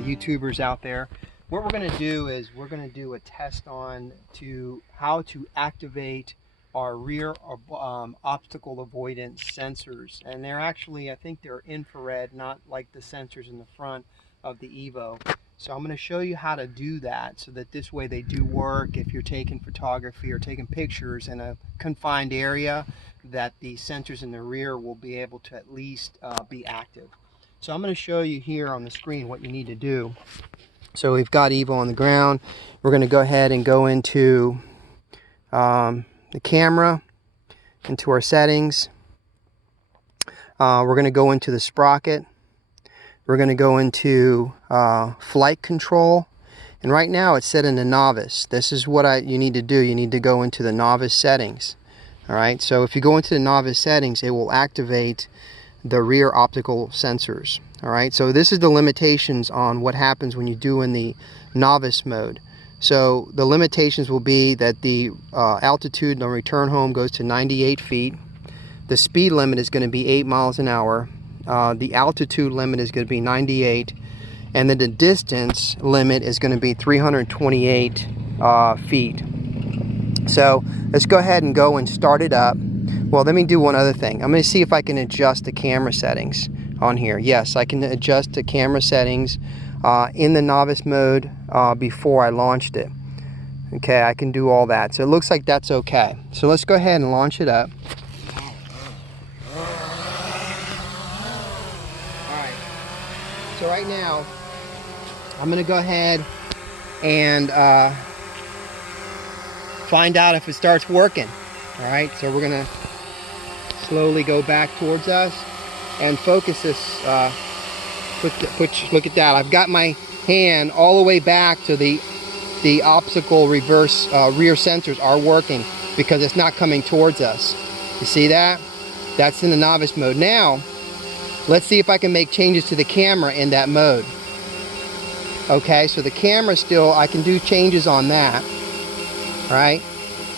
YouTubers out there. What we're going to do is we're going to do a test on how to activate our rear obstacle avoidance sensors. And they're actually, I think they're infrared, not like the sensors in the front of the Evo. So I'm going to show you how to do that so that this way they do work if you're taking photography or taking pictures in a confined area, that the sensors in the rear will be able to at least be active. So I'm going to show you here on the screen what you need to do. So we've got Evo on the ground. We're going to go ahead and go into the camera, into our settings. We're going to go into the sprocket. We're going to go into flight control. And right now it's set in the novice. This is what you need to do. You need to go into the novice settings. All right, so if you go into the novice settings, it will activate the rear optical sensors. All right, so this is the limitations on what happens when you do in the novice mode. So the limitations will be that the altitude on return home goes to 98 feet. The speed limit is going to be 8 miles an hour. The altitude limit is going to be 98. And then the distance limit is going to be 328 feet. So let's go ahead and go and start it up. Well, let me do one other thing. I'm going to see if I can adjust the camera settings on here. Yes, I can adjust the camera settings in the novice mode before I launched it. Okay, I can do all that. So it looks like that's okay. So let's go ahead and launch it up. Alright, so right now I'm going to go ahead and find out if it starts working. Alright, so we're going to slowly go back towards us and focus this. Look at that. I've got my hand all the way back to the optical reverse rear sensors are working because it's not coming towards us. You see that? That's in the novice mode. Now, let's see if I can make changes to the camera in that mode. Okay, so the camera still, I can do changes on that. Right?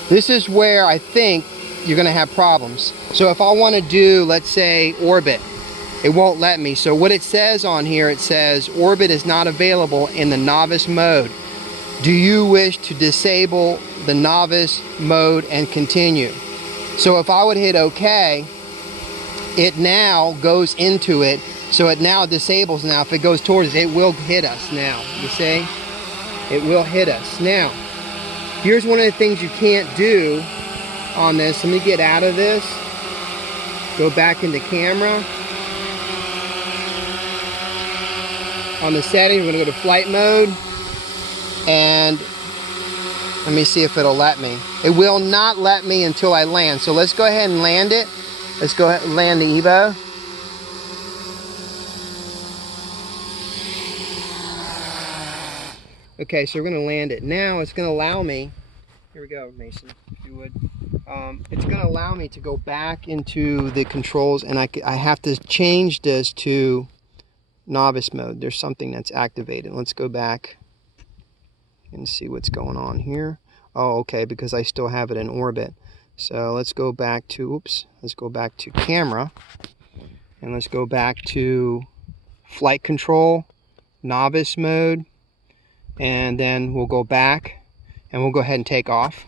This is where I think you're going to have problems. So if I want to do, let's say, orbit, it won't let me. So what it says on here, it says orbit is not available in the novice mode. Do you wish to disable the novice mode and continue? So if I would hit OK, it now goes into it. So it now disables. Now if it goes towards us, it will hit us now. You see? It will hit us. Now, here's one of the things you can't do on this. Let me get out of this. Go back into camera. On the settings, we're going to go to flight mode. And let me see if it'll let me. It will not let me until I land. So let's go ahead and land it. Let's go ahead and land the Evo. Okay, so we're going to land it. Now it's going to allow me. Here we go, Mason, if you would. It's going to allow me to go back into the controls, and I have to change this to novice mode. There's something that's activated. Let's go back and see what's going on here. Oh, okay, because I still have it in orbit. So let's go back to, let's go back to camera, and let's go back to flight control, novice mode, and then we'll go back and we'll go ahead and take off.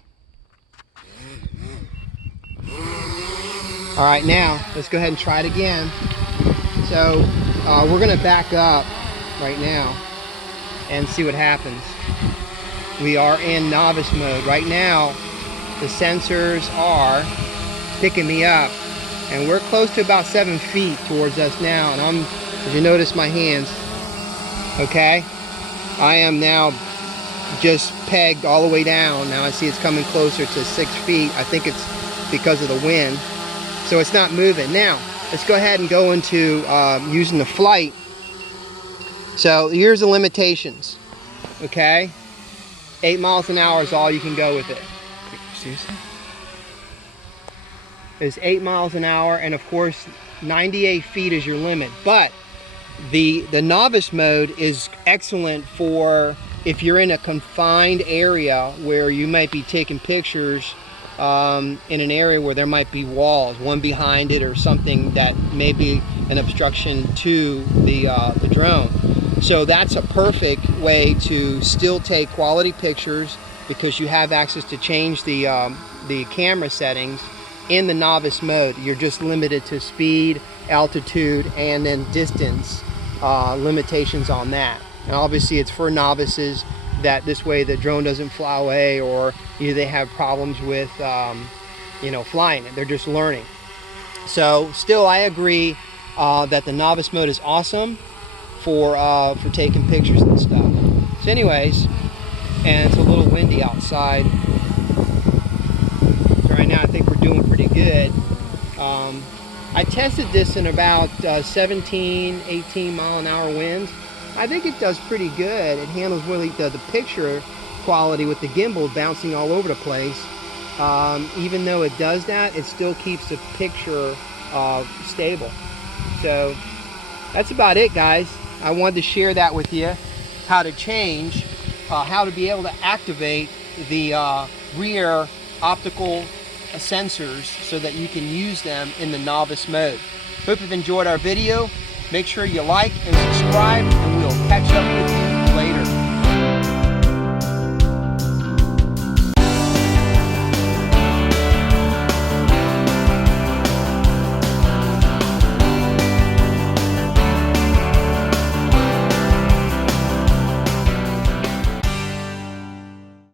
All right, now let's go ahead and try it again. So we're going to back up right now and see what happens. We are in novice mode. Right now, the sensors are picking me up, and we're close to about 7 feet towards us now. And as you notice my hands, okay, I am now just pegged all the way down. Now I see it's coming closer to 6 feet. I think it's because of the wind. So it's not moving. Now, let's go ahead and go into using the flight. So here's the limitations, okay? 8 miles an hour is all you can go with it. Seriously? It's 8 miles an hour, and of course 98 feet is your limit. But the novice mode is excellent for if you're in a confined area where you might be taking pictures in an area where there might be walls, one behind it or something that may be an obstruction to the drone. So that's a perfect way to still take quality pictures because you have access to change the camera settings in the novice mode. You're just limited to speed, altitude, and then distance limitations on that. And obviously it's for novices, that this way the drone doesn't fly away, or either they have problems with you know, flying it. They're just learning. So still, I agree that the novice mode is awesome for taking pictures and stuff. So anyways, and it's a little windy outside. So right now I think we're doing pretty good. I tested this in about 17, 18 mile an hour winds. I think it does pretty good. It handles really the picture quality with the gimbal bouncing all over the place. Even though it does that, it still keeps the picture stable. So that's about it, guys. I wanted to share that with you, how to change, how to be able to activate the rear optical sensors so that you can use them in the novice mode. Hope you've enjoyed our video. Make sure you like and subscribe, and we'll catch up with you later.